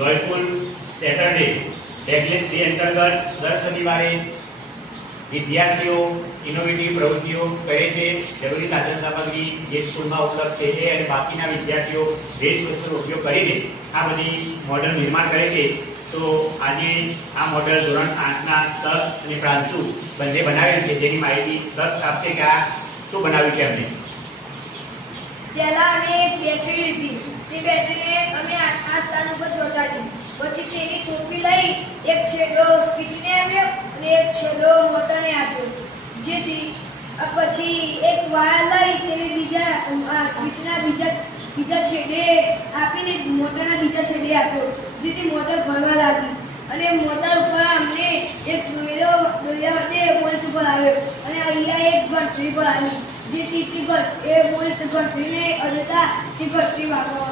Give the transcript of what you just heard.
Joyful Saturday bagless day અંતર્ગત દર શનિવારે વિદ્યાર્થીઓ ઇનોવેટિવ પ્રવૃત્તિઓ કરે છે. જરૂરી સાધન સામગ્રી જે સ્કૂલમાં ઉપલબ્ધ છે એ અને બાકીના વિદ્યાર્થીઓ વેસ્ટ વસ્તુનો ઉપયોગ કરીને આ બધી મોડલ નિર્માણ કરે છે. તો આજે આ મોડલ ધોરણ આઠના દસ અને પ્રાંશુ બંને બનાવેલ છે. જેની માહિતી દસ આપશે કે આ શું બનાવ્યું છે એમને. પહેલા અમે બેટરી લીધી. આ સ્થાન ઉપર ચોંટાડી. પછી તેની ટોપી લઈ એક છેડો સ્વિચને આપ્યો અને એક છેડો મોટરને આપ્યો. જેથી પછી એક વાયર લઈ તેને બીજા સ્વિચના બીજા બીજા છેડે આપીને મોટરના બીજા છેડે આપ્યો. જેથી મોટર ફરવા લાગી. અને મોટર ઉપર અમને એક દોયરો દોયરા માટે બોલ્ટ ઉપર આવ્યો. અને અહીંયા એક ઘંટડી પર આવી. જેથી તે એ બોલ્ટ ઘંટડીને અડતા તે ઘંટડી વાગવા